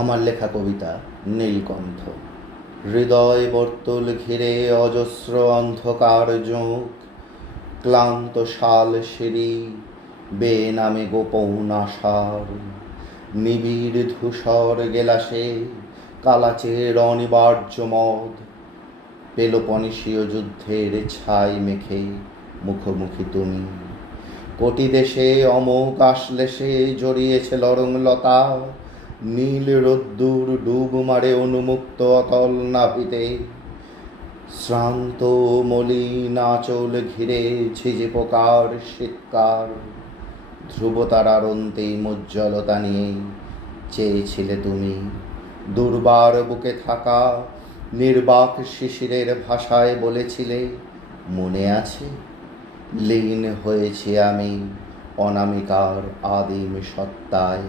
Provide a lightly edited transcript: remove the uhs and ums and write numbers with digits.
আমার লেখা কবিতা নীলকণ্ঠ। হৃদয় বর্তল ঘিরে অজস্র অন্ধকার জোঁক, ক্লান্ত শাল সিঁড়ি বেনামে গোপন আশার, নিবিড় ধূসর গেলাসে কালাচের অনিবার্য মদ, পেলোপনিসীয় যুদ্ধের ছাই মেখে মুখোমুখি তুমি। কোটি দেশে অমোঘ আশ্লেষে জড়িয়েছে লরংলতা, নীল রোদ্দুর ডুব মারে উন্মুক্ত অতল নাভিতে। শ্রান্ত মলিন আঁচল ঘিরে ঝিঝি পোকার শীতকার, ধ্রুবতারার অন্তিম উজ্জ্বলতা নিয়ে চেয়েছিলে তুমি। দুর্বার বুকে থাকা নির্বাক শিশিরের ভাষায় বলেছিলে, মনে আছে? লীন হয়েছি আমি অনামিকার আদিম সত্তায়।